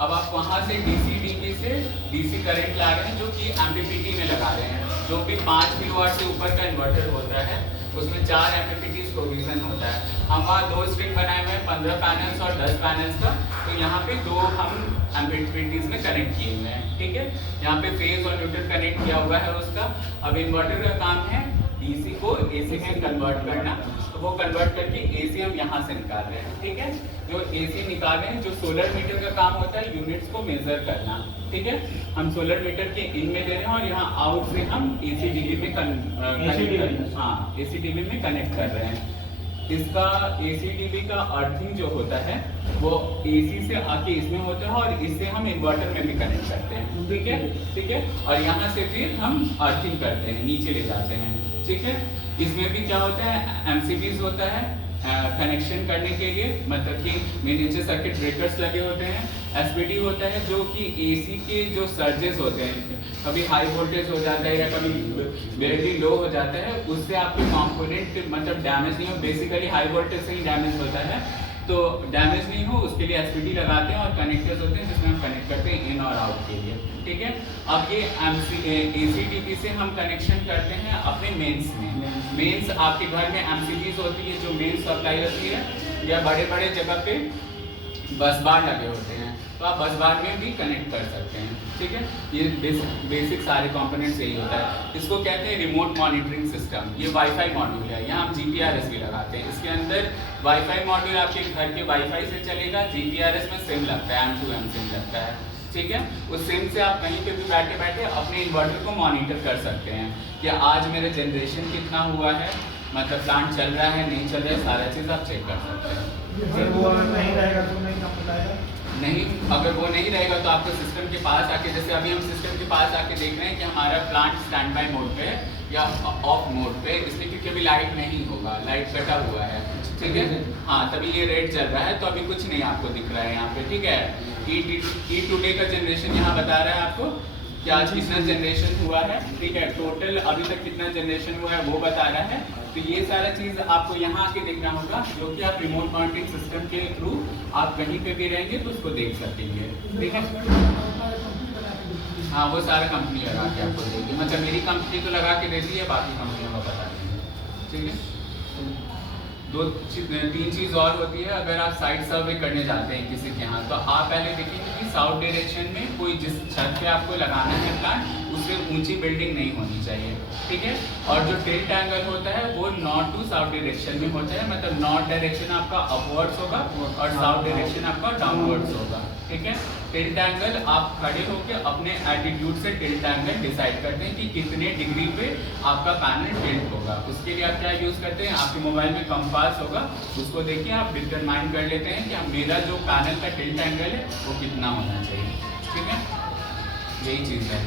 अब आप वहाँ से डीसी डीबी से डीसी करंट ला रहे हैं जो कि एमपीपीटी में लगा रहे हैं। जो भी 5 किलोवाट से ऊपर का इन्वर्टर होता है उसमें 4 एमपीपीटी प्रोविजन होता है। हम वहाँ 2 स्ट्रिंग बनाए हुए हैं 15 पैनल्स और 10 पैनल्स का, तो यहाँ पे 2 हम एमपीपीटीज में कनेक्ट किए हुए हैं। ठीक है, यहाँ पे फेज और न्यूट्रल कनेक्ट किया हुआ है उसका। अब इन्वर्टर का काम है डीसी को एसी में कन्वर्ट करना, तो वो कन्वर्ट करके एसी हम यहाँ से निकाल रहे हैं। ठीक है, जो एसी निकाल रहे हैं, जो सोलर मीटर का काम होता है यूनिट्स को मेजर करना। ठीक है, हम सोलर मीटर के इन में दे रहे हैं और यहाँ आउट से हम एसीडीबी में एसीडीबी में कनेक्ट कर रहे हैं। इसका एसीडीबी का अर्थिंग जो होता है वो एसी से आके इसमें होता है और इससे हम इन्वर्टर में भी कनेक्ट करते हैं। ठीक है, ठीक है, और यहाँ से फिर हम अर्थिंग करते हैं, नीचे ले जाते हैं। ठीक है, इसमें भी क्या होता है, एमसीबीज होता है कनेक्शन करने के लिए, मतलब कि मिनिएचर सर्किट ब्रेकर्स लगे होते हैं। एसपीडी होता है जो कि एसी के जो सर्जेस होते हैं, कभी हाई वोल्टेज हो जाता है या कभी वेरी लो हो जाता है, उससे आपके कंपोनेंट मतलब डैमेज नहीं हो। बेसिकली हाई वोल्टेज से ही डैमेज होता है, तो डैमेज नहीं हो उसके लिए एसपीडी लगाते हैं और कनेक्टर्स होते हैं जिसमें हम कनेक्ट करते हैं इन और आउट के लिए। ठीक है, अब ये एसीडीबी से हम कनेक्शन करते हैं अपने मेंस में। मेंस आपके घर में एमसीबीज होती है जो मेंस सप्लाई होती है, या बड़े बड़े जगह पे बस बार लगे होते हैं, तो आप बस बार में भी कनेक्ट कर सकते हैं। ठीक है, ये बेसिक सारे कंपोनेंट्स यही होता है। इसको कहते हैं रिमोट मॉनिटरिंग सिस्टम। ये वाईफाई मॉड्यूल है, यहाँ हम जीपीआरएस भी लगाते हैं। इसके अंदर वाईफाई मॉड्यूल आपके घर के वाईफाई से चलेगा, जीपीआरएस में सिम लगता है, M2M सिम लगता है। ठीक है, उस सिम से आप कहीं पे भी बैठे बैठे अपने इन्वर्टर को मॉनिटर कर सकते हैं कि आज मेरा जनरेशन कितना हुआ है, मतलब प्लांट चल रहा है नहीं चल रहा है, सारा चीज़ आप चेक कर सकते हैं। वो अगर नहीं रहेगा तो नहीं काम बताएगा। नहीं, अगर वो नहीं रहेगा तो आपको सिस्टम के पास आके, जैसे अभी हम सिस्टम के पास आके देख रहे हैं कि हमारा प्लांट स्टैंड बाय मोड पे या ऑफ मोड पे, इसलिए क्योंकि अभी लाइट नहीं होगा, लाइट कटा हुआ है। ठीक है, हाँ, तभी ये रेड चल रहा है, तो अभी कुछ नहीं आपको दिख रहा है यहाँ पे। ठीक है, ई टुडे का जनरेशन यहाँ बता रहा है आपको कि आज कितना जनरेशन हुआ है। ठीक है, टोटल अभी तक कितना जनरेशन हुआ है वो बता रहा है। तो ये सारा चीज़ आपको यहाँ आके देखना होगा, जो कि आप रिमोट मॉनिटरिंग सिस्टम के थ्रू आप कहीं पे भी रहेंगे तो उसको देख सकेंगे। ठीक है, हाँ, वो सारा कंपनी लगा के आपको देगी, मतलब मेरी कंपनी तो लगा के देती है, बाकी कंपनियों का पता नहीं है। ठीक है, 2-3 चीज़ और होती है। अगर आप साइट सर्वे करने जाते हैं किसी के यहाँ, तो आप पहले देखेंगे कि साउथ डायरेक्शन में कोई जिस छत पे आपको लगाना है प्लांट, उससे ऊंची बिल्डिंग नहीं होनी चाहिए। ठीक है, और जो टिल्ट एंगल होता है वो नॉर्थ टू साउथ डायरेक्शन में होता है, मतलब नॉर्थ डायरेक्शन आपका अपवर्ड्स होगा और साउथ डायरेक्शन आपका डाउनवर्ड्स होगा। ठीक है, टिल्ट एंगल आप खड़े होकर अपने एटीट्यूड से टिल्ट एंगल डिसाइड करते हैं कि कितने डिग्री पे आपका पैनल टिल्ट होगा। उसके लिए आप क्या यूज़ करते हैं, आपके मोबाइल में कंपास होगा, उसको देखिए आप डिटरमाइन कर लेते हैं कि मेरा जो पैनल का टिल्ट एंगल है वो कितना होना चाहिए। ठीक है, यही चीज़ है।